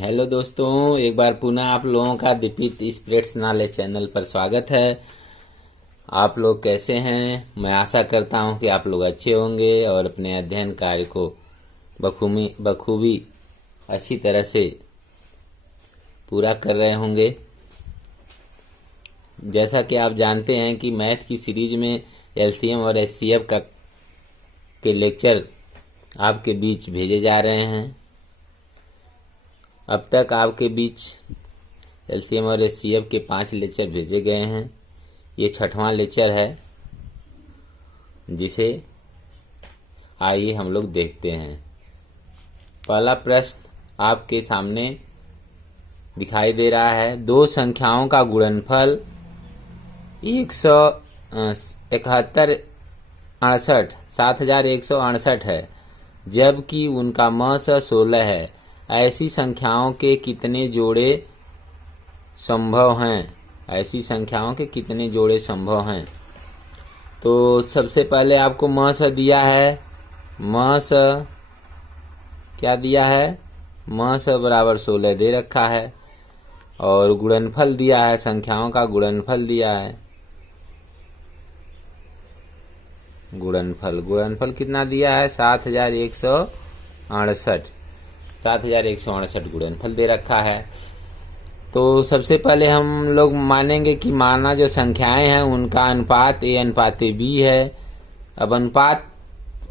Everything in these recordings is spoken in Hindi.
हेलो दोस्तों, एक बार पुनः आप लोगों का दीपित स्प्रेड्स नॉलेज चैनल पर स्वागत है। आप लोग कैसे हैं? मैं आशा करता हूं कि आप लोग अच्छे होंगे और अपने अध्ययन कार्य को बखूबी अच्छी तरह से पूरा कर रहे होंगे। जैसा कि आप जानते हैं कि मैथ की सीरीज में एलसीएम और एचसीएफ के लेक्चर आपके बीच भेजे जा रहे हैं। अब तक आपके बीच एलसीएम और एचसीएफ के 5 लेक्चर भेजे गए हैं। ये 6वां लेक्चर है, जिसे आइए हम लोग देखते हैं। पहला प्रश्न आपके सामने दिखाई दे रहा है। दो संख्याओं का गुणनफल 7168 है, जबकि उनका मस 16 है। ऐसी संख्याओं के कितने जोड़े संभव हैं? ऐसी संख्याओं के कितने जोड़े संभव हैं? तो सबसे पहले आपको मस दिया है। मस क्या दिया है? मस बराबर 16 दे रखा है और गुणनफल दिया है, संख्याओं का गुणनफल दिया है। गुणनफल कितना दिया है? 7168 गुणनफल दे रखा है। तो सबसे पहले हम लोग मानेंगे कि माना जो संख्याएं हैं उनका अनुपात A/B है। अब अनुपात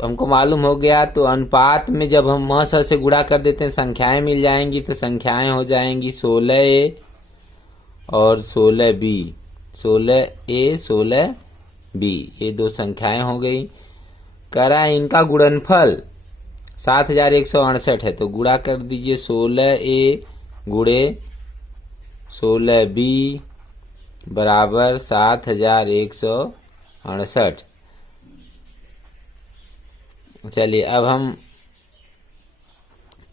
हमको मालूम हो गया, तो अनुपात में जब हम म से गुणा कर देते हैं संख्याएं मिल जाएंगी, तो संख्याएं हो जाएंगी 16A और 16B। 16A 16B ये दो संख्याएं हो गई। कह रहा है इनका गुणनफल 7168 है, तो गुणा कर दीजिए 16A गुणे 16B बराबर 7168। चलिए अब हम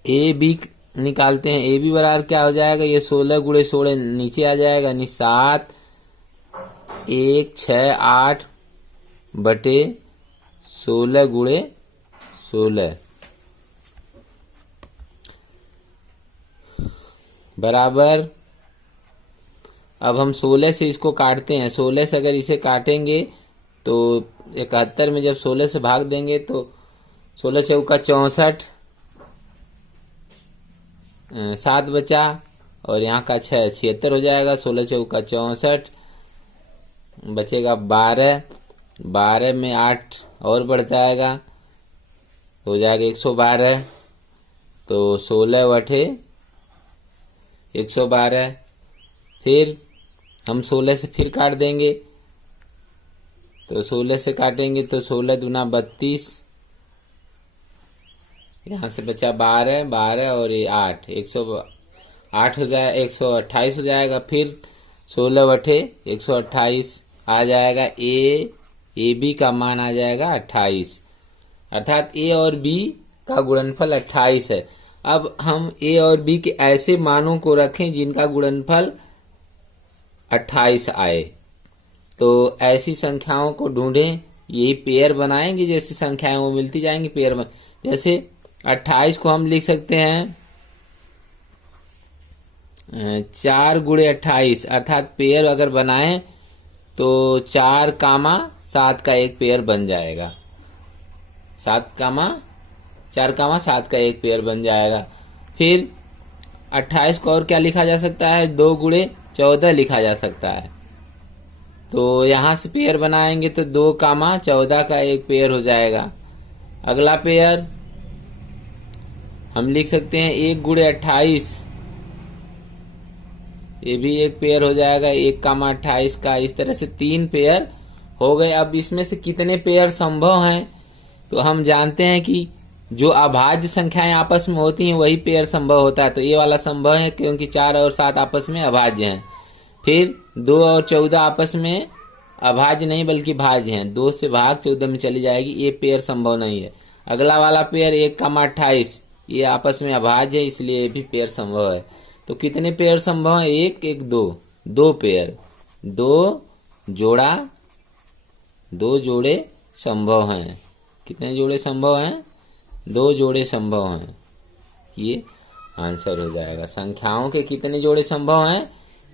AB निकालते हैं। AB बराबर क्या हो जाएगा? ये 16 गुणे 16 नीचे आ जाएगा, यानी 7 1 6 8 बटे 16 गुणे 16 बराबर। अब हम 16 से इसको काटते हैं। 16 से अगर इसे काटेंगे तो 71 में जब 16 से भाग देंगे तो 16 चौका 64, 7 बचा और यहाँ का 6 76 हो जाएगा। 16 चौका 64 बचेगा 12, 12 में 8 और बढ़ जाएगा, हो जाएगा 112। तो 16 बटे 112। फिर हम 16 से फिर काट देंगे, तो 16 से काटेंगे तो 16 दूना 32, यहाँ से बचा 12, 12 और ये 8, 108 हो जाए, 128 हो जाएगा। फिर 16 बटे 128 आ जाएगा। AB का मान आ जाएगा 28, अर्थात A और B का गुणनफल 28 है। अब हम A और B के ऐसे मानों को रखें जिनका गुणनफल 28 आए। तो ऐसी संख्याओं को ढूंढें, यही पेयर बनाएंगे। जैसे संख्याएं वो मिलती जाएंगी पेयर में। जैसे 28 को हम लिख सकते हैं 4 गुणे 28, अर्थात पेयर अगर बनाएं तो 4 कामा 7 का एक पेयर बन जाएगा। 4 कामा 7 का एक पेयर बन जाएगा। फिर 28 को और क्या लिखा जा सकता है? 2 गुणे 14 लिखा जा सकता है। तो यहां से पेयर बनाएंगे तो 2 कामा 14 का एक पेयर हो जाएगा। अगला पेयर हम लिख सकते हैं 1 गुणे 28, ये भी एक पेयर हो जाएगा, 1 कामा 28 का। इस तरह से 3 पेयर हो गए। अब इसमें से कितने पेयर संभव हैं? तो हम जानते हैं कि जो अभाज्य संख्याएं आपस में होती हैं वही पेयर संभव होता है। तो ये वाला संभव है क्योंकि 4 और 7 आपस में अभाज्य हैं। फिर 2 और 14 आपस में अभाज्य नहीं बल्कि भाज्य हैं। 2 से भाग 14 में चली जाएगी, ये पेयर संभव नहीं है। अगला वाला पेयर 1 कामा 28, ये आपस में अभाज्य है, इसलिए ये भी पेयर संभव है। तो कितने पेयर संभव है? 1 1 2, 2 पेयर, 2 जोड़े संभव हैं। कितने जोड़े संभव हैं? 2 जोड़े संभव हैं ये। आंसर हो जाएगा। संख्याओं के कितने जोड़े संभव हैं,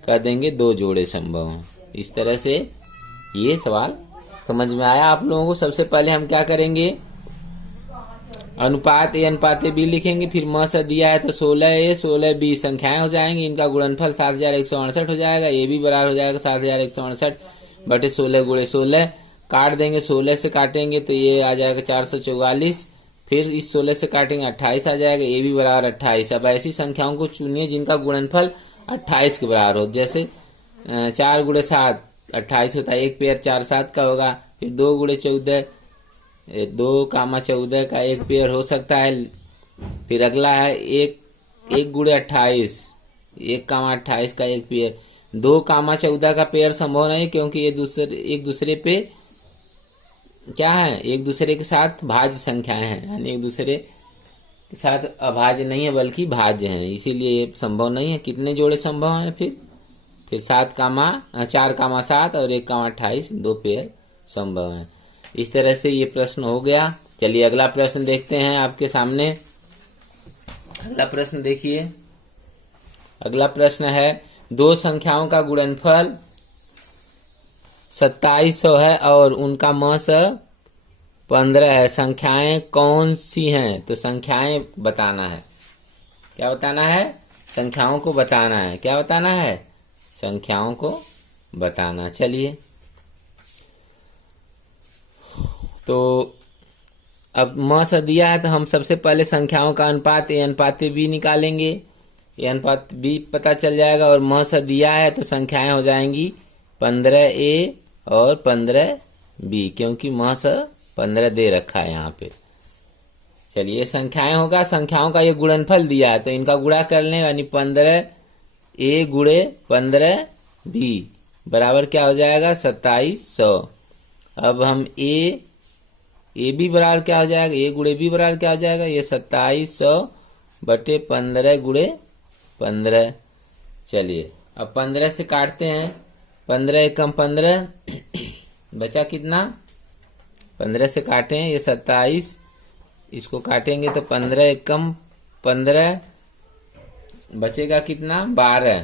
कह देंगे 2 जोड़े संभव हैं। इस तरह से ये सवाल समझ में आया आप लोगों को। सबसे पहले हम क्या करेंगे, अनुपात ए अनुपात बी लिखेंगे, फिर म से दिया है तो 16A 16B संख्याएं हो जाएंगी, इनका गुणनफल 7168 हो जाएगा। ए भी बराबर हो जाएगा 7168 बटे 16 गुणे 16, काट देंगे, 16 से काटेंगे तो ये आ जाएगा 444, फिर इस 16 से काटेंगे 28 आ जाएगा, ए भी बराबर 28। अब ऐसी संख्याओं को चुनिए जिनका गुणनफल 28 के बराबर हो। जैसे 4 गुणे 7 28 होता है, एक पेयर 4 7 का होगा। फिर 2 गुणे 14 2 कामा 14 का एक पेयर हो सकता है। फिर अगला है एक गुणे 28 1 कामा 28 का एक पेयर। 2 कामा 14 का पेयर संभव नहीं, क्योंकि ये एक दूसरे पे क्या है, एक दूसरे के साथ भाज्य संख्याएं हैं, यानी एक दूसरे के साथ अभाज्य नहीं है बल्कि भाज्य हैं, इसीलिए ये संभव नहीं है। कितने जोड़े संभव हैं, फिर 4 कामा 7 और 1 कामा 28 2 पेयर संभव हैं। इस तरह से ये प्रश्न हो गया। चलिए अगला प्रश्न देखते हैं आपके सामने। अगला प्रश्न देखिए, अगला प्रश्न है 2 संख्याओं का गुणनफल 2700 है और उनका मस 15 है। संख्याएं कौन सी हैं, तो संख्याएं बताना है। क्या बताना है, संख्याओं को बताना है। क्या बताना है, संख्याओं को बताना। चलिए तो अब म से दिया है तो हम सबसे पहले संख्याओं का अनुपात ए अनुपात बी निकालेंगे। ए अनुपात बी पता चल जाएगा, और म से दिया है तो संख्याएं हो जाएंगी 15A और 15B, क्योंकि म से 15 दे रखा है यहाँ पे। चलिए संख्याएं होगा, संख्याओं का ये गुणनफल दिया है तो इनका गुणा कर लें, यानी 15A गुणे 15B बराबर क्या हो जाएगा 2700। अब हम ए बी बराबर क्या हो जाएगा, ए गुणे बी बराबर क्या हो जाएगा, ये 2700 बटे 15 गुणे 15। चलिए अब 15 से काटते हैं, 15 एकम 15 बचा कितना, 15 से काटे ये 27, इसको काटेंगे तो 15 एकम 15 बचेगा कितना 12।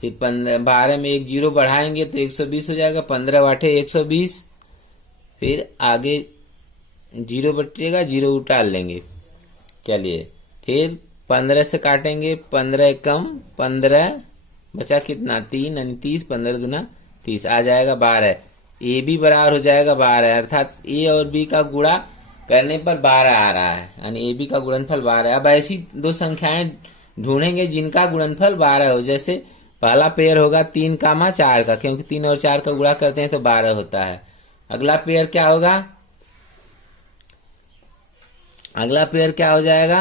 फिर 12 में एक 0 बढ़ाएंगे तो 120 हो जाएगा, 15 बाटे 120। फिर आगे 0 बचेगा, 0 उतार लेंगे। चलिए फिर 15 से काटेंगे, 15 एकम 15 बचा कितना 3, यानी 30, 15 दूना 30 आ जाएगा 12। ए बी बराबर हो जाएगा 12, अर्थात ए और बी का गुणा करने पर 12 आ रहा है, यानी ए बी का गुणनफल 12 है। अब ऐसी 2 संख्याएं ढूंढेंगे जिनका गुणनफल 12 हो। जैसे पहला पेयर होगा 3 कामा 4 का, क्योंकि 3 और 4 का गुणा करते हैं तो 12 होता है। अगला पेयर क्या होगा, अगला पेयर क्या हो जाएगा,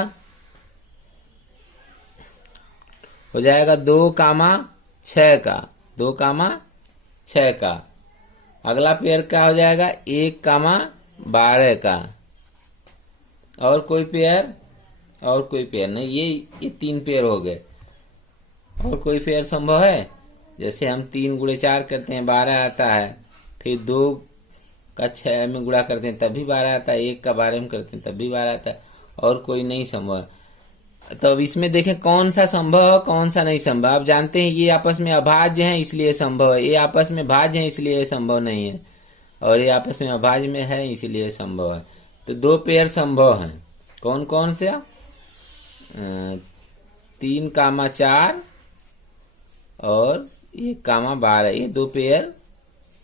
हो जाएगा 2 कामा 6 का, 2 कामा 6 का। अगला पेयर क्या हो जाएगा 1 कामा 12 का। और कोई पेयर, और कोई पेयर नहीं, ये 3 पेयर हो गए। और कोई पेयर संभव है, जैसे हम 3 गुणे 4 करते हैं 12 आता है, फिर 2 का 6 में गुणा करते हैं तब भी 12 आता है, 1 का 12 में करते हैं तब भी 12 आता है। और कोई नहीं संभव है। तो अब इसमें देखें कौन सा संभव है कौन सा नहीं संभव। आप जानते हैं ये आपस में अभाज्य हैं इसलिए संभव है, ये आपस में भाज्य हैं इसलिए संभव नहीं है, और ये आपस में अभाज्य में है इसलिए संभव है। तो 2 पेयर संभव हैं, कौन कौन से, 3 कामा 4 और 1 कामा 12, ये 2 पेयर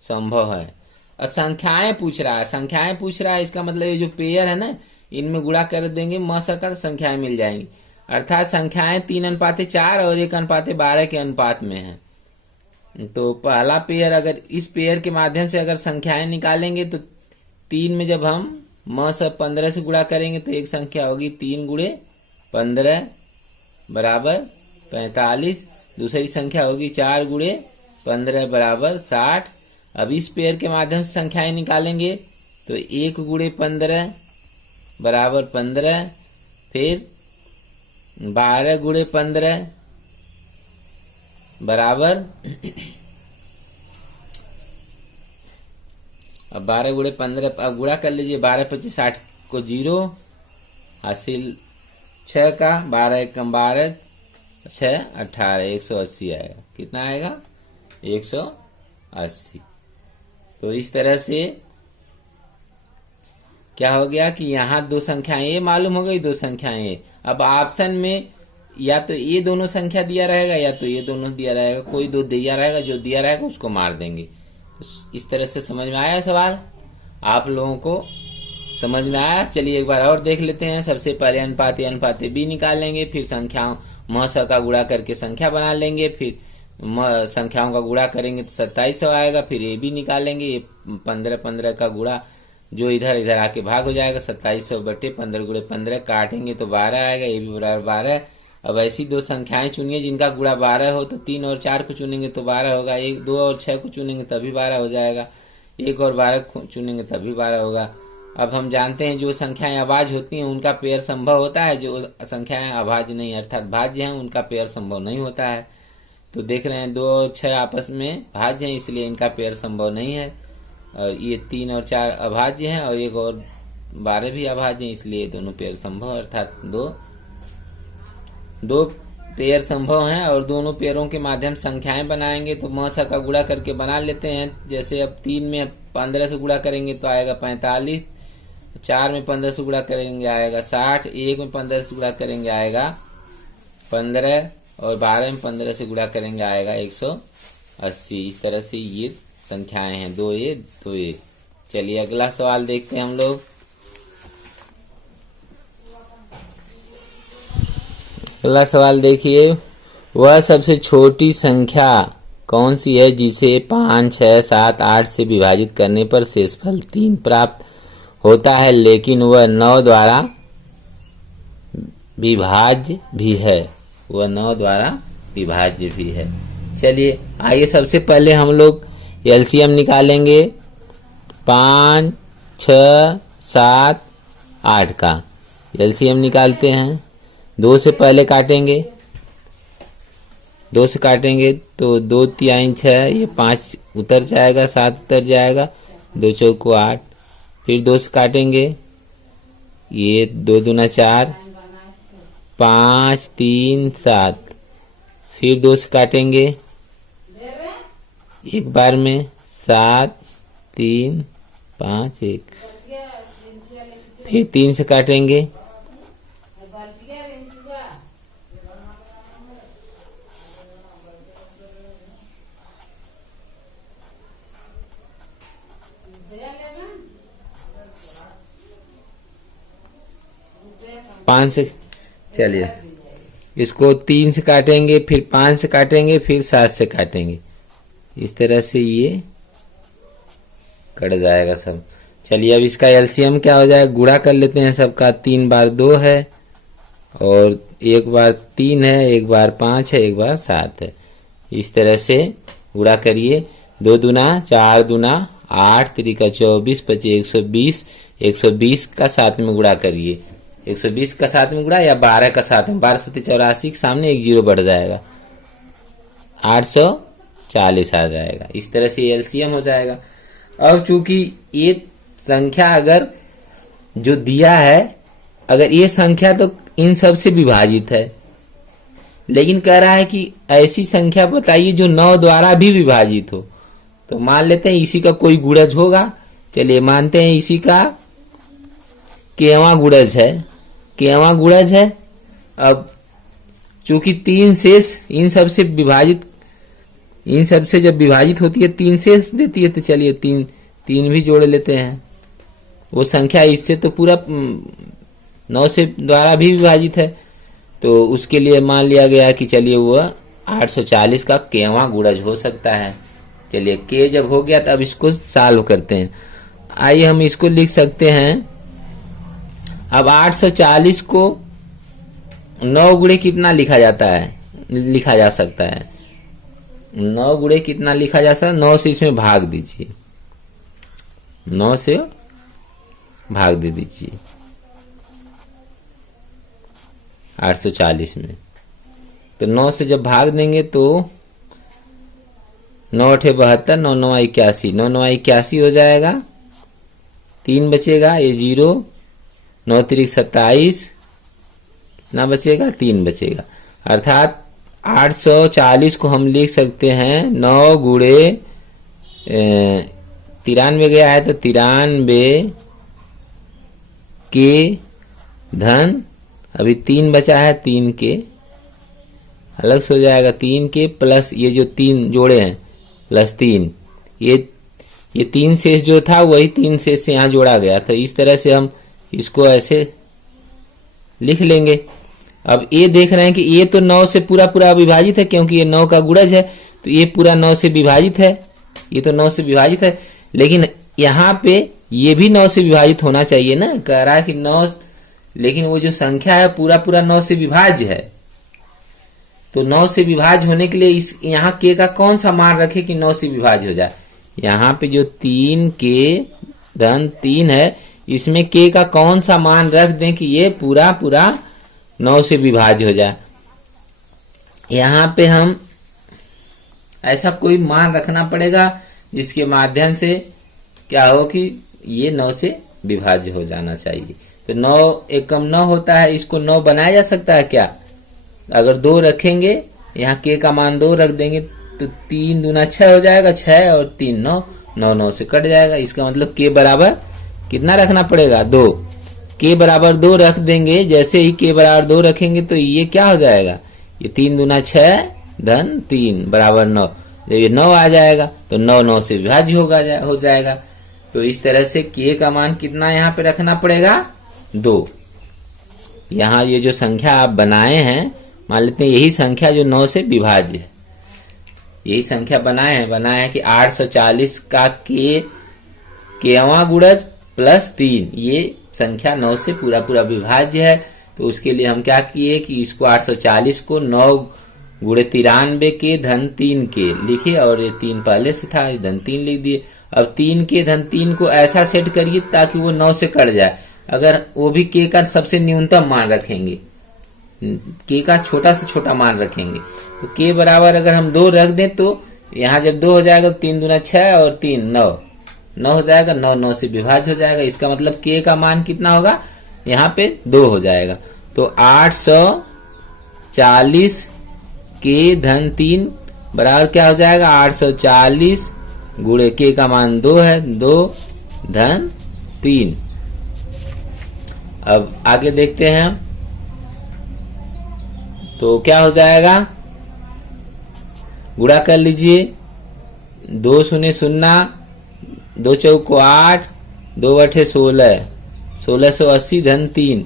संभव है। और संख्याएं पूछ रहा है, संख्याएं पूछ रहा है, इसका मतलब ये जो पेयर है ना इनमें गुणा कर देंगे म का तो संख्याएं मिल जाएंगी। अर्थात संख्याएं 3:4 और 1:12 के अनुपात में है। तो पहला पेयर, अगर इस पेयर के माध्यम से अगर संख्याएं निकालेंगे तो 3 में जब हम म से 15 से गुणा करेंगे तो एक संख्या होगी 3 गुणे 15 बराबर 45। दूसरी संख्या होगी 4 गुणे 15 बराबर 60। अब इस पेयर के माध्यम से संख्याएं निकालेंगे तो 1 गुणे 15 बराबर 15, फिर 12 गुणे 15 बराबर अब 12 गुणे 15 अब गुणा कर लीजिए, 12 25 60 को 0 हासिल 6 का 12 एकम 12, 6 18, 180 आएगा। कितना आएगा? 180। तो इस तरह से क्या हो गया कि यहाँ दो संख्याएं ये मालूम हो गई, दो संख्याएं ये। अब ऑप्शन में या तो ये दोनों संख्या दिया रहेगा या तो ये दोनों दिया रहेगा, कोई दो दिया रहेगा, जो दिया रहेगा उसको मार देंगे। इस तरह से समझ में आया सवाल? आप लोगों को समझ में आया? चलिए एक बार और देख लेते हैं। सबसे पहले अनुपात ए अनुपात बी निकाल लेंगे, फिर संख्याओं म स का गुणा करके संख्या बना लेंगे, फिर संख्याओं का गुणा करेंगे तो 2700 आएगा। फिर ए बी निकालेंगे, ये 15 का गुणा जो इधर इधर आके भाग हो जाएगा, 2700 बटे 15 गुणे 15 काटेंगे तो 12 आएगा, ए बी बराबर 12। अब ऐसी दो संख्याएं चुनिए जिनका गुणा 12 हो, तो 3 और 4 को चुनेंगे तो 12 होगा, 1 2 और 6 को चुनेंगे तभी 12 हो जाएगा, 1 और 12 चुनेंगे तभी 12 होगा। अब हम जानते हैं जो संख्याएं अभाज्य होती हैं उनका पेयर संभव होता है, जो संख्याएं अभाज्य नहीं अर्थात भाज्य हैं उनका पेयर संभव नहीं होता है। तो देख रहे हैं 2 और 6 आपस में भाज्य हैं, इसलिए इनका पेयर संभव नहीं है। और ये 3 और 4 अभाज्य हैं और 1 और 12 भी अभाज्य हैं, इसलिए दोनों पेयर संभव अर्थात दो पेयर संभव हैं। और दोनों पेयरों के माध्यम संख्याएं बनाएंगे तो म स का गुणा करके बना लेते हैं। जैसे अब 3 में 15 से गुणा करेंगे तो आएगा 45, 4 में 15 से गुणा करेंगे आएगा 60, 1 में 15 से गुणा करेंगे आएगा 15 और 12 में 15 से गुणा करेंगे आएगा 180। इस तरह से ये संख्याएं हैं, 2a 2a। चलिए अगला सवाल देखते हैं हम लोग। अगला सवाल देखिए, वह सबसे छोटी संख्या कौन सी है जिसे 5, 6, 7, 8 से विभाजित करने पर शेषफल 3 प्राप्त होता है, लेकिन वह 9 द्वारा विभाज्य भी है। वह 9 द्वारा विभाज्य भी है। चलिए आइए सबसे पहले हम लोग एलसीएम निकालेंगे 5, 6, 7, 8 का एलसीएम निकालते हैं। 2 से पहले काटेंगे, 2 से काटेंगे तो 2 तिहाई 6, ये 5 उतर जाएगा, 7 उतर जाएगा, 2 चौको 8। फिर 2 से काटेंगे, ये 2 दूना 4, 5 3 7। फिर 2 से काटेंगे एक बार में, 7 3 5 1। फिर 3 से काटेंगे, पाँच से, चलिए इसको 3 से काटेंगे, फिर 5 से काटेंगे, फिर 7 से काटेंगे। इस तरह से ये कट जाएगा सब। चलिए अब इसका एलसीएम क्या हो जाएगा, गुणा कर लेते हैं सबका। 3 बार 2 है और 1 बार 3 है, 1 बार 5 है, 1 बार 7 है। इस तरह से गुणा करिए। 2 दूना 4 दूना 8, 3 का 24, 25 120, 120 का 7 में गुणा करिए। 120 का 7 में गुणा या 12 का 7 में, 12 7 84 के सामने 1 0 बढ़ जाएगा, 840 आ जाएगा। इस तरह से एलसीएम हो जाएगा। अब चूंकि ये संख्या अगर जो दिया है, अगर ये संख्या तो इन सब से विभाजित है, लेकिन कह रहा है कि ऐसी संख्या बताइए जो 9 द्वारा भी विभाजित हो। तो मान लेते हैं इसी का कोई गुणज होगा। चलिए मानते हैं इसी का केवां गुणज है, केवां गुणज है। अब चूंकि 3 शेष इन सब से विभाजित, इन सब से जब विभाजित होती है 3 शेष देती है, तो चलिए 3 भी जोड़ लेते हैं। वो संख्या इससे तो पूरा 9 से द्वारा भी विभाजित है, तो उसके लिए मान लिया गया कि चलिए वह 840 का केवां गुणज हो सकता है। चलिए के जब हो गया तो अब इसको सॉल्व करते हैं। आइए हम इसको लिख सकते हैं। अब 840 को 9 गुणे कितना लिखा जाता है, लिखा जा सकता है? 9 गुणे कितना लिखा जा सकता है? 9 से इसमें भाग दीजिए, 9 से भाग दे दीजिए 840 में। तो 9 से जब भाग देंगे तो 9 8 72, 9 9 81, 9 9 81 हो जाएगा। 3 बचेगा, ये 0, 9 3 27, कितना बचेगा, 3 बचेगा। अर्थात 840 को हम लिख सकते हैं 9 गुणे 93 गया है तो 93 के धन, अभी 3 बचा है, 3 के अलग से हो जाएगा, 3 के प्लस ये जो 3 जोड़े हैं प्लस 3, ये 3 शेष जो था वही 3 शेष से यहाँ जोड़ा गया। तो इस तरह से हम इसको ऐसे लिख लेंगे। अब ये देख रहे हैं कि ये तो 9 से पूरा पूरा विभाजित है, क्योंकि ये 9 का गुणज है, तो ये पूरा 9 से विभाजित है, ये तो 9 से विभाजित है। लेकिन यहाँ पे ये भी 9 से विभाजित होना चाहिए ना, कह रहा है कि 9, लेकिन वो जो संख्या है पूरा पूरा 9 से विभाज्य है। तो 9 से विभाज्य होने के लिए इस यहाँ के का कौन सा मान रखे कि 9 से विभाज्य हो जाए। यहाँ पे जो 3 के धन 3 है, इसमें के का कौन सा मान रख दें कि ये पूरा पूरा 9 से विभाज्य हो जाए। यहाँ पे हम ऐसा कोई मान रखना पड़ेगा जिसके माध्यम से क्या हो कि ये 9 से विभाज्य हो जाना चाहिए। तो 9 एकम 9 होता है, इसको 9 बनाया जा सकता है क्या? अगर 2 रखेंगे, यहाँ के का मान 2 रख देंगे तो 3 दूना 6 हो जाएगा, 6 और 3 9, 9 9 से कट जाएगा। इसका मतलब के बराबर कितना रखना पड़ेगा, 2। के बराबर 2 रख देंगे, जैसे ही के बराबर 2 रखेंगे तो ये क्या हो जाएगा, ये 3 दूना 6 धन 3 बराबर 9। जब ये 9 आ जाएगा तो 9 9 से विभाज्य हो जाएगा। तो इस तरह से के का मान कितना यहाँ पे रखना पड़ेगा, 2। यहाँ ये जो संख्या आप बनाए हैं, मान लेते हैं यही संख्या जो 9 से विभाज्य है, यही संख्या बनाए हैं कि 840 का केवां गुणज प्लस 3, ये संख्या 9 से पूरा पूरा विभाज्य है। तो उसके लिए हम क्या किए कि इसको 840 को 9 गुणे 93 के धन 3 के लिखे, और ये 3 पहले से था, धन 3 लिख दिए। अब 3 के धन 3 को ऐसा सेट करिए ताकि वो 9 से कट जाए। अगर वो भी के का सबसे न्यूनतम मान रखेंगे, के का छोटा से छोटा मान रखेंगे, तो के बराबर अगर हम 2 रख दें तो यहाँ जब 2 हो जाएगा तो 3 दूना 6 और 3 9 9 हो जाएगा, 9 9 से विभाज्य हो जाएगा। इसका मतलब के का मान कितना होगा, यहाँ पे 2 हो जाएगा। तो 840 के धन 3 बराबर क्या हो जाएगा, 840 गुणे के का मान 2 है, 2 धन 3। अब आगे देखते हैं, तो क्या हो जाएगा, गुणा कर लीजिए, 2 शून्य 0, 2 चौको 8, 2 बटे 16, 1680 धन 3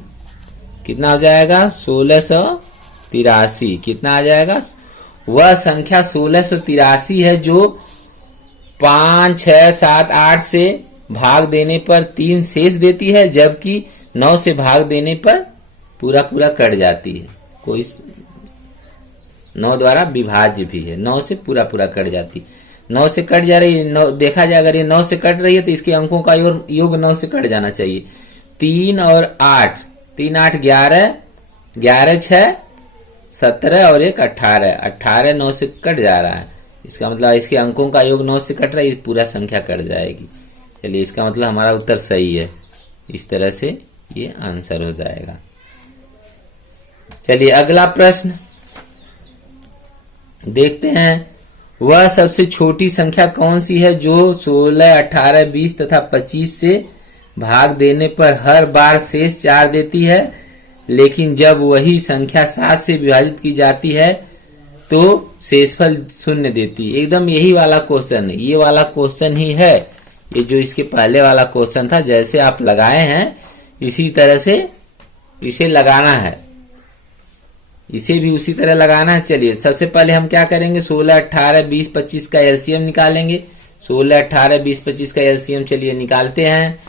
कितना हो जाएगा, 1683। कितना आ जाएगा, वह संख्या 1683 है जो 5 6 7 8 से भाग देने पर 3 शेष देती है, जबकि 9 से भाग देने पर पूरा पूरा कट जाती है। कोई 9 द्वारा विभाज्य भी है, 9 से पूरा पूरा कट जाती, 9 से कट जा रही है। 9 देखा जाए, अगर ये 9 से कट रही है तो इसके अंकों का योग 9 से कट जाना चाहिए। 3 और 8, 3 8 11, 11 6 17 और 1 18, 18 9 से कट जा रहा है। इसका मतलब इसके अंकों का योग 9 से कट रहा है, पूरा संख्या कट जाएगी। चलिए, इसका मतलब हमारा उत्तर सही है। इस तरह से ये आंसर हो जाएगा। चलिए अगला प्रश्न देखते हैं। वह सबसे छोटी संख्या कौन सी है जो 16, 18, 20 तथा 25 से भाग देने पर हर बार शेष 4 देती है, लेकिन जब वही संख्या 7 से विभाजित की जाती है तो शेषफल 0 देती है। एकदम यही वाला क्वेश्चन है, ये वाला क्वेश्चन ही है, ये जो इसके पहले वाला क्वेश्चन था, जैसे आप लगाए हैं इसी तरह से इसे लगाना है, इसे भी उसी तरह लगाना है। चलिए सबसे पहले हम क्या करेंगे, 16, 18, 20, 25 का एलसीएम निकालेंगे। 16, 18, 20, 25 का एलसीएम चलिए निकालते हैं।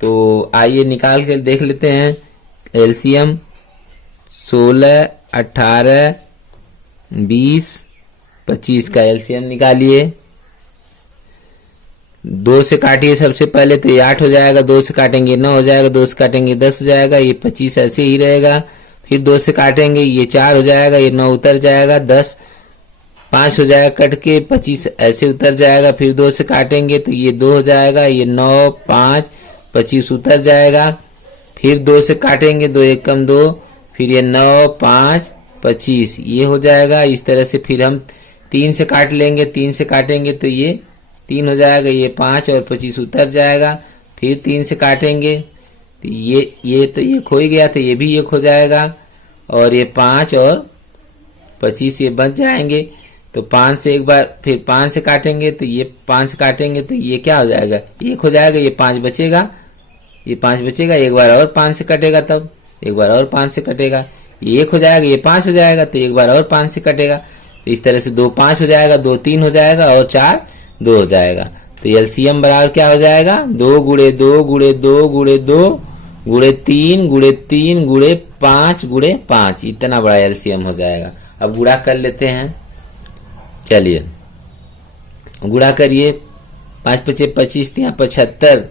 तो आइए निकाल कर देख लेते हैं एलसीएम। 16, 18, 20, 25 का एलसीएम निकालिए। 2 से काटिए सबसे पहले, तो ये 8 हो जाएगा, 2 से काटेंगे 9 हो जाएगा, 2 से काटेंगे 10 हो जाएगा, ये 25 ऐसे ही रहेगा। फिर 2 से काटेंगे, ये 4 हो जाएगा, ये 9 उतर जाएगा, 10 5 हो जाएगा कट के, 25 ऐसे उतर जाएगा। फिर 2 से काटेंगे तो ये 2 हो जाएगा, ये 9 5 25 उतर जाएगा। फिर 2 से काटेंगे, 2 एकम 2, फिर ये 9, 5, 25 ये हो जाएगा। इस तरह से फिर हम 3 से काट लेंगे, 3 से काटेंगे तो ये 3 हो जाएगा, ये 5 और 25 उतर जाएगा। फिर 3 से काटेंगे तो ये तो ये खो ही गया था, ये भी ये खो जाएगा और ये 5 और 25 ये बच जाएंगे। तो 5 से एक बार फिर 5 से काटेंगे तो ये 5 से काटेंगे तो ये क्या हो जाएगा, ये खो जाएगा, ये 5 बचेगा, ये 5 बचेगा। एक बार और 5 से कटेगा, तब एक बार और 5 से कटेगा, ये 1 हो जाएगा, ये 5 हो जाएगा, तो एक बार और 5 से कटेगा। तो इस तरह से 2 5 हो जाएगा, 2 3 हो जाएगा और 4 2 हो जाएगा। तो एलसीएम बराबर क्या हो जाएगा, 2 गुणे 2 गुणे 2 गुणे 2 गुणे 3 गुणे 3 गुणे 5 गुणे 5, इतना बड़ा एलसीएम हो जाएगा। अब गुणा कर लेते हैं, चलिए गुणा करिए। 5 5 25 तिया 75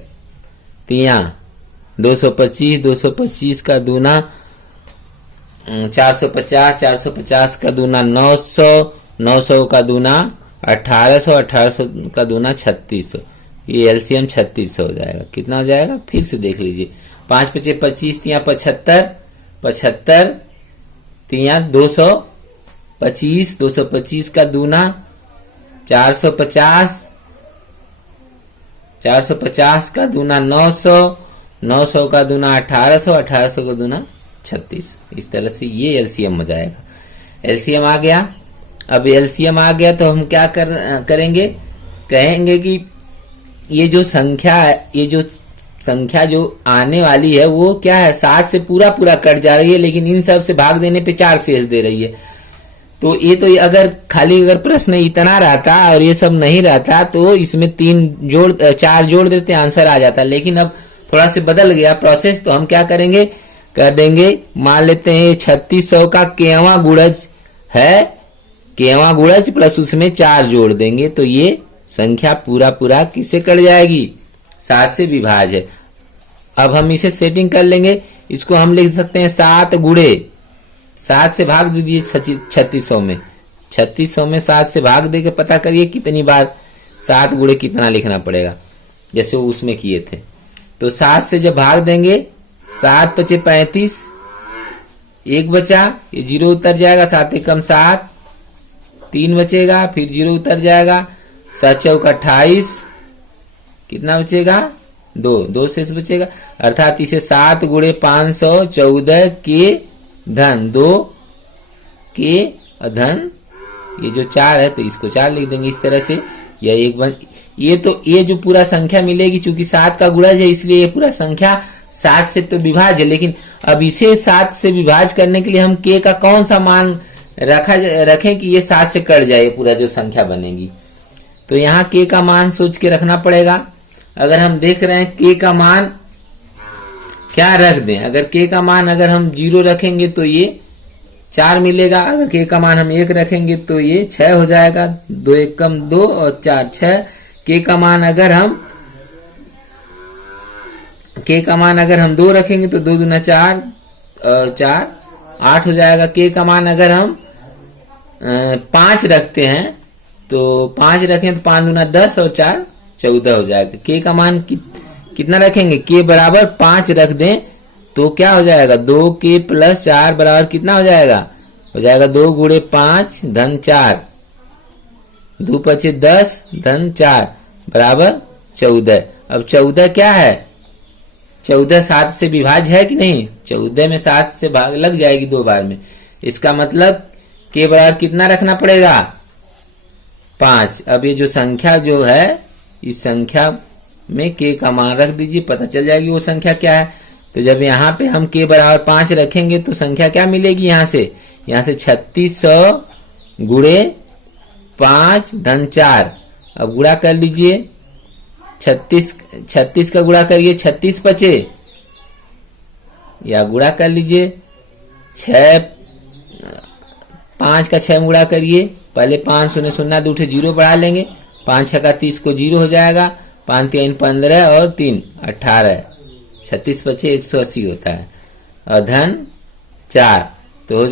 तिया 225, 225 का दूना 450, 450 का दूना 900, 900 का दूना 1800, 1800 का दूना 3600, ये एलसीएम 3600 हो जाएगा। कितना हो जाएगा फिर से देख लीजिए। 5 5 25 तिया 75, 75 तिया 225, 225 का दूना 450, 450 का दूना 900, 900 का दूना 1800, 1800 का दूना 36। इस तरह से ये एलसीएम हो जाएगा। एलसीएम आ गया। अब एलसीएम आ गया तो हम क्या करेंगे, कहेंगे कि ये जो संख्या है, ये जो संख्या जो आने वाली है वो क्या है, 7 से पूरा पूरा कट जा रही है, लेकिन इन सब से भाग देने पे 4 शेष दे रही है। तो ये तो अगर खाली अगर प्रश्न इतना रहता और ये सब नहीं रहता तो इसमें 4 जोड़ देते आंसर आ जाता। लेकिन अब थोड़ा से बदल गया प्रोसेस, तो हम क्या करेंगे, कर देंगे, मान लेते हैं 3600 का केवा गुणज है, केवा गुणज प्लस उसमें 4 जोड़ देंगे तो ये संख्या पूरा पूरा किससे कट जाएगी, 7 से विभाज्य है। अब हम इसे सेटिंग कर लेंगे, इसको हम लिख सकते हैं 7 गुणे 7 से भाग दीजिए 3600 में, 3600 में 7 से भाग देके पता करिए कितनी बार 7 गुणे कितना लिखना पड़ेगा, जैसे उसमें किए थे। तो 7 से जब भाग देंगे 7 5 35, 1 बचा, ये 0 उतर जाएगा, 7 एकम 7, 3 बचेगा, फिर 0 उतर जाएगा, 7 चौक 28, कितना बचेगा 2 शेष बचेगा। अर्थात इसे 7 गुणे 514 के धन 2 के धन ये जो 4 है तो इसको 4 लिख देंगे। इस तरह से यह एक बन, ये तो ये जो पूरा संख्या मिलेगी, चूंकि 7 का गुणज है इसलिए ये पूरा संख्या 7 से तो विभाज्य है। लेकिन अब इसे 7 से विभाज्य करने के लिए हम k का कौन सा मान रखें कि ये 7 से कट जाए पूरा जो संख्या बनेगी। तो यहाँ k का मान सोच के रखना पड़ेगा। अगर हम देख रहे हैं k का मान क्या रख दें, अगर k का मान अगर हम 0 रखेंगे तो ये 4 मिलेगा, अगर k का मान हम 1 रखेंगे तो ये 6 हो जाएगा, 2 एकम 2 और 4 6। k का मान अगर हम 2 रखेंगे तो 2 दूना 4 और 4 8 हो जाएगा। k का मान अगर हम 5 रखते हैं तो 5 रखें तो 5 दूना 10 और 4 14 हो जाएगा। k का मान कितना रखेंगे, k बराबर 5 रख दें तो क्या हो जाएगा, 2k प्लस 4 बराबर कितना हो जाएगा 2 गुणे 5 धन 4, 2 पचे 10 धन 4 बराबर 14। अब 14 क्या है, 14 7 से विभाज्य है कि नहीं, 14 में 7 से भाग लग जाएगी 2 बार में। इसका मतलब k बराबर कितना रखना पड़ेगा 5। अब ये जो संख्या जो है इस संख्या में k का मान रख दीजिए, पता चल जाएगी वो संख्या क्या है। तो जब यहाँ पे हम k बराबर 5 रखेंगे तो संख्या क्या मिलेगी, यहाँ से 3600 गुणे 5 धन 4। अब गुणा कर लीजिए, 36 का गुणा करिए 36 पचे, या गुणा कर लीजिए 5 का 6 में गुणा करिए, पहले 5 शून्य शून्य 2 0 बढ़ा लेंगे, 5 6 का 30 को 0 हो जाएगा, 5 3 15 और 3 18, 36 पचे 180 होता है और धन 4 तो हो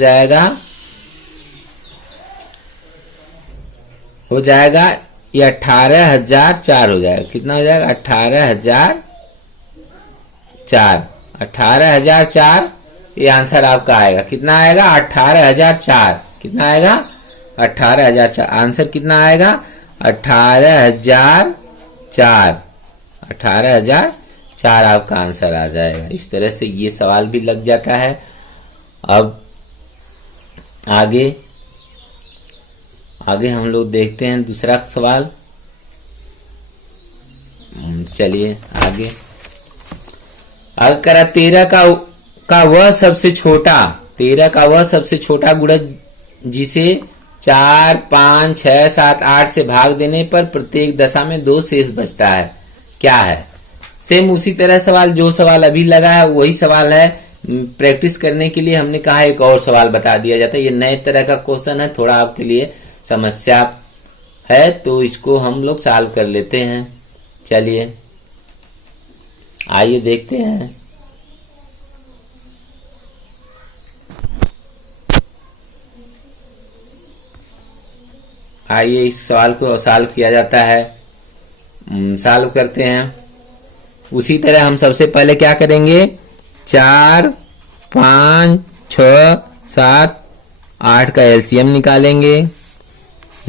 जाएगा ये 18,004 हो जाएगा। कितना हो जाएगा 18,004, 18,004 ये आंसर आपका आएगा। कितना आएगा? 18,004। कितना आएगा? 18,004। आंसर कितना आएगा? 18,004। 18,004 आपका आंसर आ जाएगा। इस तरह से ये सवाल भी लग जाता है। अब आगे हम लोग देखते हैं दूसरा सवाल। चलिए आगे करा 13 का वह सबसे छोटा गुणज जिसे 4, 5, 6, 7, 8 से भाग देने पर प्रत्येक दशा में 2 शेष बचता है, क्या है? सेम उसी तरह सवाल, जो सवाल अभी लगा है वही सवाल है। प्रैक्टिस करने के लिए हमने कहा एक और सवाल बता दिया जाता है। ये नए तरह का क्वेश्चन है, थोड़ा आपके लिए समस्या है, तो इसको हम लोग सॉल्व कर लेते हैं। चलिए आइए देखते हैं। आइए इस सवाल को सॉल्व किया जाता है। सॉल्व करते हैं। उसी तरह हम सबसे पहले क्या करेंगे? 4, 5, 6, 7, 8 का एलसीएम निकालेंगे।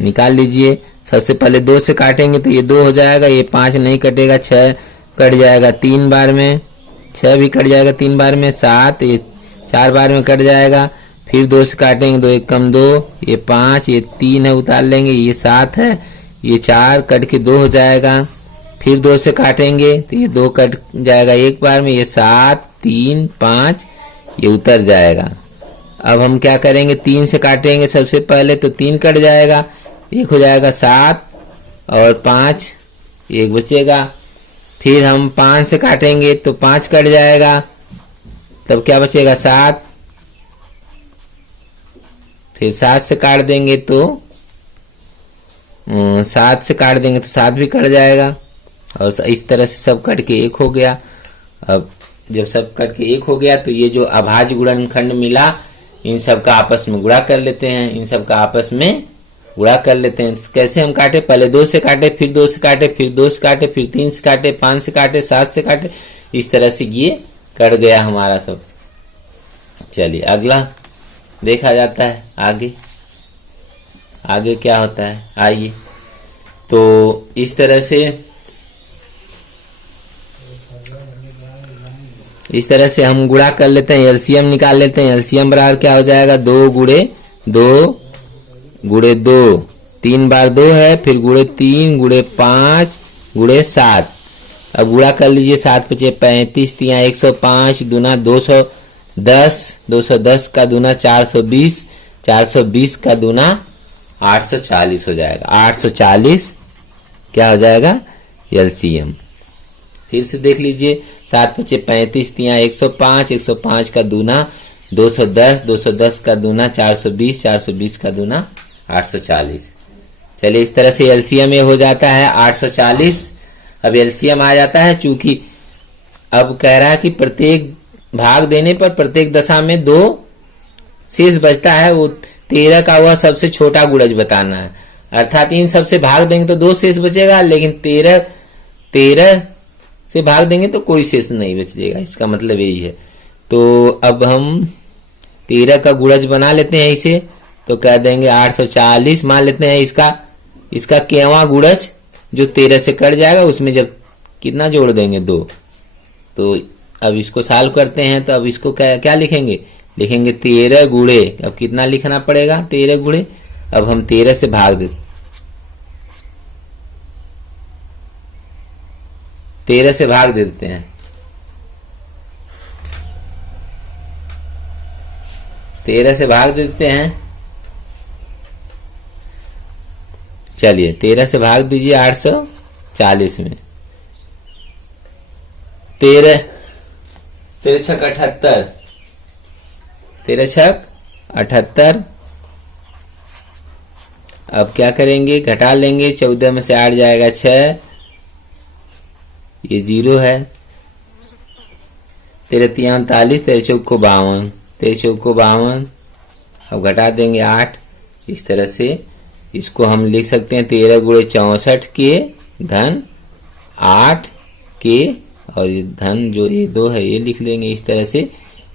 निकाल लीजिए। सबसे पहले 2 से काटेंगे तो ये 2 हो जाएगा, ये 5 नहीं कटेगा, 6 कट जाएगा 3 बार में, 6 भी कट जाएगा 3 बार में, 7 ये 4 बार में कट जाएगा। फिर 2 से काटेंगे, 2 1 कम 2, ये 5, ये 3 है, उतार लेंगे, ये 7 है, ये 4 कट के 2 हो जाएगा। फिर 2 से काटेंगे तो ये 2 कट जाएगा 1 बार में, ये 7, 3, 5 ये उतर जाएगा। अब हम क्या करेंगे? 3 से काटेंगे सबसे पहले तो 3 कट जाएगा, 1 हो जाएगा 7 और 5 1 बचेगा। फिर हम 5 से काटेंगे तो 5 कट जाएगा, तब क्या बचेगा? 7। फिर 7 से काट देंगे तो 7 से काट देंगे तो 7 भी कट जाएगा, और इस तरह से सब कट के 1 हो गया। अब जब सब कट के 1 हो गया तो ये जो अभाज्य गुणनखंड मिला, इन सब का आपस में गुणा कर लेते हैं। कैसे हम काटे? पहले 2 से काटे, फिर 2 से काटे, फिर 2 से काटे, फिर 3 से काटे, 5 से काटे, 7 से काटे, इस तरह से ये कट गया हमारा सब। चलिए अगला देखा जाता है। आगे क्या होता है, आइए। तो इस तरह से हम गुणा कर लेते हैं, एलसीएम निकाल लेते हैं। एलसीएम बराबर क्या हो जाएगा? 2 गुणे 2, 3 बार 2 है, फिर गुणे 3 गुणे 5 गुणे 7। अब गुणा कर लीजिए। 7 पचे 35, 3 105, दूना 210, 210 का दूना 420, 420 का दूना 840 हो जाएगा। 840 क्या हो जाएगा? एलसीएम। फिर से देख लीजिए। 7 पचे 35, 3 105, 105 का दूना 210, 210 का दूना 420, 420 का दूना 840। चलिए इस तरह से एलसीएम ये हो जाता है 840। अब एलसीएम आ जाता है, चूंकि अब कह रहा है कि प्रत्येक भाग देने पर प्रत्येक दशा में 2 शेष बचता है। वो 13 का वह सबसे छोटा गुणज बताना है, अर्थात इन सबसे भाग देंगे तो 2 शेष बचेगा, लेकिन 13 से भाग देंगे तो कोई शेष नहीं बचेगा। इसका मतलब यही है। तो अब हम 13 का गुणज बना लेते हैं इसे, तो कह देंगे 840 मान लेते हैं। इसका केवां गुणज जो 13 से कट जाएगा, उसमें जब कितना जोड़ देंगे? 2। तो अब इसको सॉल्व करते हैं, तो अब इसको क्या लिखेंगे? 13 गुणे, अब कितना लिखना पड़ेगा? 13 गुणे। अब हम 13 से भाग देते, 13 से भाग देते हैं। 13 से भाग देते हैं। चलिए 13 से भाग दीजिए 840 में। 13 छक 78, 13 छक 78। अब क्या करेंगे? घटा लेंगे। 14 में से 8 जाएगा 6, ये 0 है। 13 3 39, 13 चौको 52, 13 चौको 52। अब घटा देंगे 8। इस तरह से इसको हम लिख सकते हैं 13 गुणे 64 के धन 8 के, और ये धन जो ये 2 है ये लिख लेंगे। इस तरह से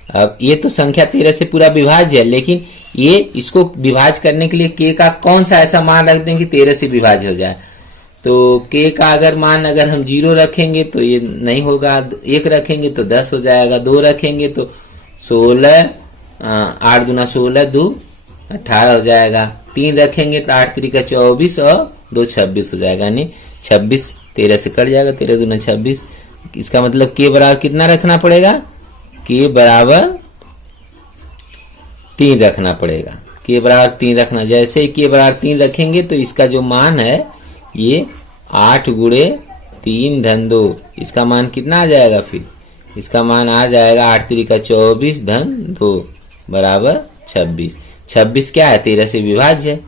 अब ये तो संख्या 13 से पूरा विभाज्य है, लेकिन ये इसको विभाज्य करने के लिए k का कौन सा ऐसा मान रख दें कि 13 से विभाज्य हो जाए। तो k का अगर मान अगर हम 0 रखेंगे तो ये नहीं होगा, 1 रखेंगे तो 10 हो जाएगा, 2 रखेंगे तो 16, 8 दूना 16, 2 18 हो जाएगा, 3 रखेंगे तो 8 3 का 24 और 2 26 हो जाएगा, यानी 26 13 से कट जाएगा, 13 दूना 26। इसका मतलब k बराबर कितना रखना पड़ेगा, k बराबर 3 रखना पड़ेगा, k बराबर 3 रखना। जैसे ही k बराबर 3 रखेंगे तो इसका जो मान है ये 8 गुणे 3 धन 2, इसका मान कितना आ जाएगा, फिर इसका मान आ जाएगा 8 3 का 24 धन 2 बराबर 26। 26 क्या है, 13 से विभाज्य है,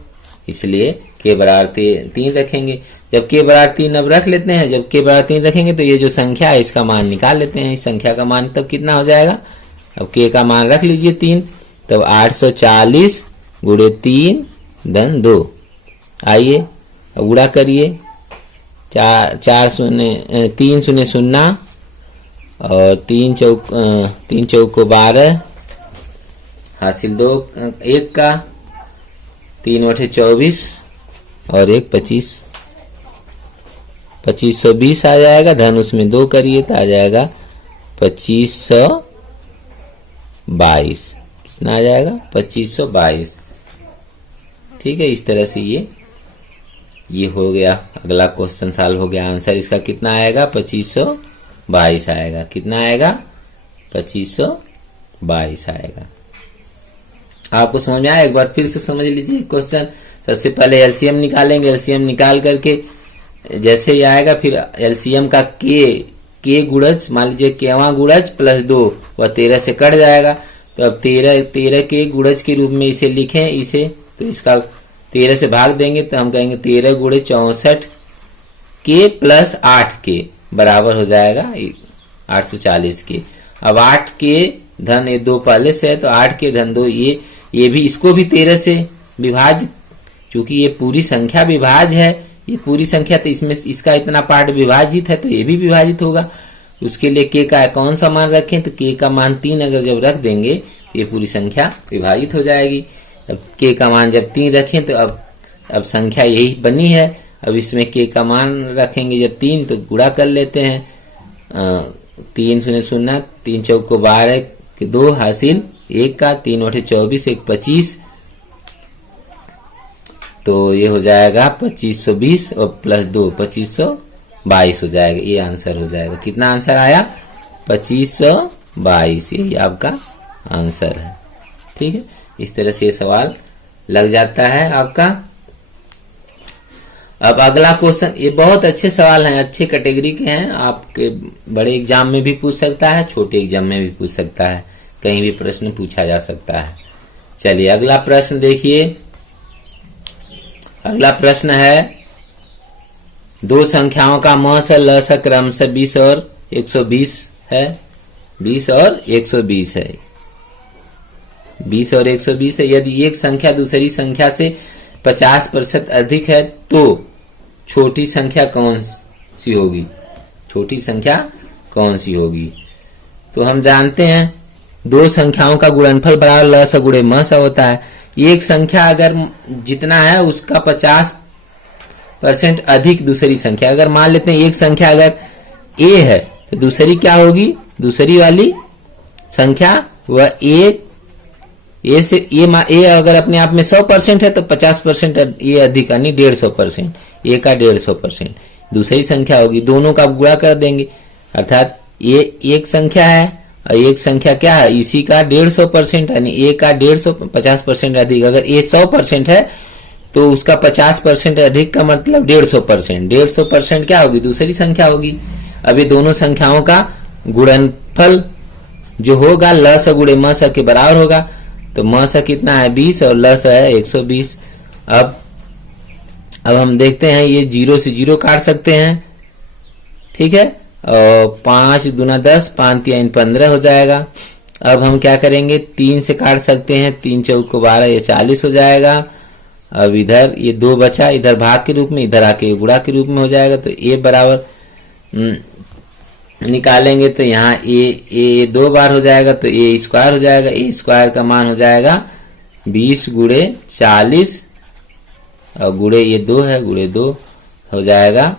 इसलिए k बराबर 3 रखेंगे। जब k बराबर 3 अब रख लेते हैं, जब k बराबर 3 रखेंगे तो ये जो संख्या है इसका मान निकाल लेते हैं। इस संख्या का मान तब कितना हो जाएगा, अब k का मान रख लीजिए 3, तब 840 गुणे 3 धन 2। आइए अब गुणा करिए, 3 शून्य 0 और 3 चौको 12 हासिल 2 1 का, 3 बटे 24 और 1 25, 2520 आ जाएगा, धन उसमें 2 करिए तो आ जाएगा 2522। कितना आ जाएगा, 2522। ठीक है, इस तरह से ये हो गया, अगला क्वेश्चन सॉल्व हो गया। आंसर इसका कितना आएगा, 2522 आएगा। कितना आएगा, 2522 आएगा। आपको समझ में आया, एक बार फिर से समझ लीजिए क्वेश्चन। सबसे पहले एलसीएम निकालेंगे, एलसीएम निकाल करके जैसे ही आएगा फिर एलसीएम का के गुणज, मान लीजिए केवां गुणज प्लस 2 वह 13 से कट जाएगा। तो अब 13 के गुणज के रूप में इसे लिखें, इसे तो इसका 13 से भाग देंगे तो हम कहेंगे 13 गुणे 64 के प्लस 8 के बराबर हो जाएगा 840 के। अब 8 के धन ये 2 पहले से है तो 8 के धन 2, ये भी इसको भी 13 से विभाज्य, क्योंकि ये पूरी संख्या विभाज्य है, ये पूरी संख्या तो इसमें इसका इतना पार्ट विभाजित है तो ये भी विभाजित होगा। उसके लिए k का कौन सा मान रखें, तो k का मान 3 अगर जब रख देंगे तो ये पूरी संख्या विभाजित हो जाएगी। अब k का मान जब 3 रखें तो अब संख्या यही बनी है। अब इसमें k का मान रखेंगे जब 3 तो गुणा कर लेते हैं, 3 शून्य 0, 3 चौको 12 के 2 हासिल 1 का, 3 बटे 24 1 25, तो ये हो जाएगा 2520 और प्लस 2 2522 हो जाएगा। ये आंसर हो जाएगा। कितना आंसर आया, 2522, यही आपका आंसर है। ठीक है, इस तरह से ये सवाल लग जाता है आपका। अब अगला क्वेश्चन, ये बहुत अच्छे सवाल हैं, अच्छे कैटेगरी के हैं, आपके बड़े एग्जाम में भी पूछ सकता है, छोटे एग्जाम में भी पूछ सकता है, कहीं भी प्रश्न पूछा जा सकता है। चलिए अगला प्रश्न देखिए। अगला प्रश्न है, दो संख्याओं का म से ल से क्रम से 20 और 120 है, 20 और 120 है, 20 और 120 है। यदि एक संख्या दूसरी संख्या से 50% अधिक है तो छोटी संख्या कौन सी होगी, छोटी संख्या कौन सी होगी। तो हम जानते हैं दो संख्याओं का गुणनफल बराबर ल से गुणे म से होता है। एक संख्या अगर जितना है उसका 50% अधिक दूसरी संख्या, अगर मान लेते हैं एक संख्या अगर a है तो दूसरी क्या होगी, दूसरी वाली संख्या वह ए से ए अगर अपने आप में 100% है तो 50% ये अधिक यानी 150%, ए का 150% दूसरी संख्या होगी। दोनों का गुणा कर देंगे, अर्थात ये एक संख्या है और एक संख्या क्या है, इसी का 150% यानी ए का 50% अधिक। अगर ए 100% है तो उसका 50% अधिक का मतलब 150%, 150% क्या होगी, दूसरी संख्या होगी। अब ये दोनों संख्याओं का गुणनफल जो होगा ल से गुणे म से के बराबर होगा। तो म से कितना है 20 और ल से है 120। अब हम देखते हैं, ये 0 से 0 काट सकते हैं, ठीक है, और 5 दूना 10, 5 3 15 हो जाएगा। अब हम क्या करेंगे, 3 से काट सकते हैं, 3 चौको 12, ये 40 हो जाएगा। अब इधर ये 2 बचा, इधर भाग के रूप में, इधर आके गुणा के रूप में हो जाएगा। तो ए बराबर निकालेंगे तो यहाँ ए 2 बार हो जाएगा तो ए स्क्वायर हो जाएगा। ए स्क्वायर का मान हो जाएगा 20 गुणे 40 और गुणे ये 2 है, गुणे 2 हो जाएगा।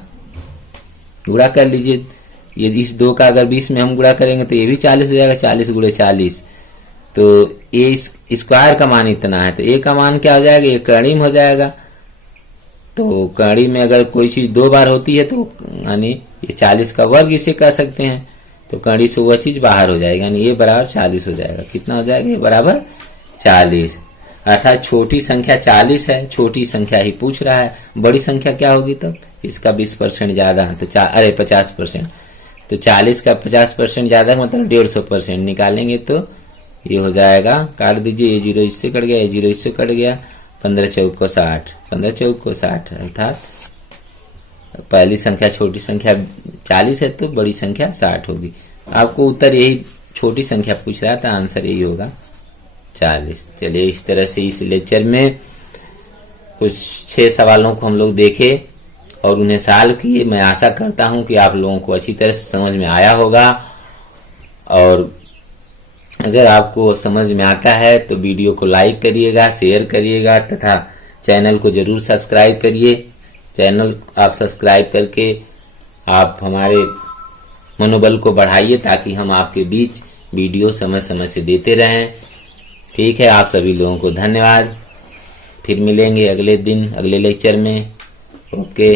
गुणा कर लीजिए, ये इस 2 का अगर 20 में हम गुणा करेंगे तो ये भी 40 हो जाएगा। 40 गुणे 40 तो ए स्क्वायर का मान इतना है, तो ए का मान क्या हो जाएगा, ये कड़ी में हो जाएगा। तो कड़ी में अगर कोई चीज 2 बार होती है तो यानी ये 40 का वर्ग इसे कह सकते हैं, तो कड़ी से वह चीज बाहर हो जाएगी, यानी ये बराबर 40 हो जाएगा। कितना हो जाएगा, ये बराबर 40। अर्थात छोटी संख्या 40 है, छोटी संख्या ही पूछ रहा है। बड़ी संख्या क्या होगी तब, इसका 20% ज्यादा है तो 50%, तो 40 का 50% ज्यादा मतलब 150% निकालेंगे तो ये हो जाएगा, काट दीजिए, ये 0 इससे कट गया, ये 0 इससे कट गया, 15 चौक को 60, 15 चौक को 60, अर्थात पहली संख्या छोटी संख्या 40 है तो बड़ी संख्या 60 होगी। आपको उत्तर यही छोटी संख्या पूछ रहा था, आंसर यही होगा 40। चलिए इस तरह से इस लेक्चर में कुछ 6 सवालों को हम लोग देखे और उन्हें सॉल्व किए। मैं आशा करता हूं कि आप लोगों को अच्छी तरह से समझ में आया होगा, और अगर आपको समझ में आता है तो वीडियो को लाइक करिएगा, शेयर करिएगा तथा चैनल को जरूर सब्सक्राइब करिए। चैनल आप सब्सक्राइब करके आप हमारे मनोबल को बढ़ाइए ताकि हम आपके बीच वीडियो समय समय से देते रहें। ठीक है, आप सभी लोगों को धन्यवाद। फिर मिलेंगे अगले दिन अगले लेक्चर में। ओके।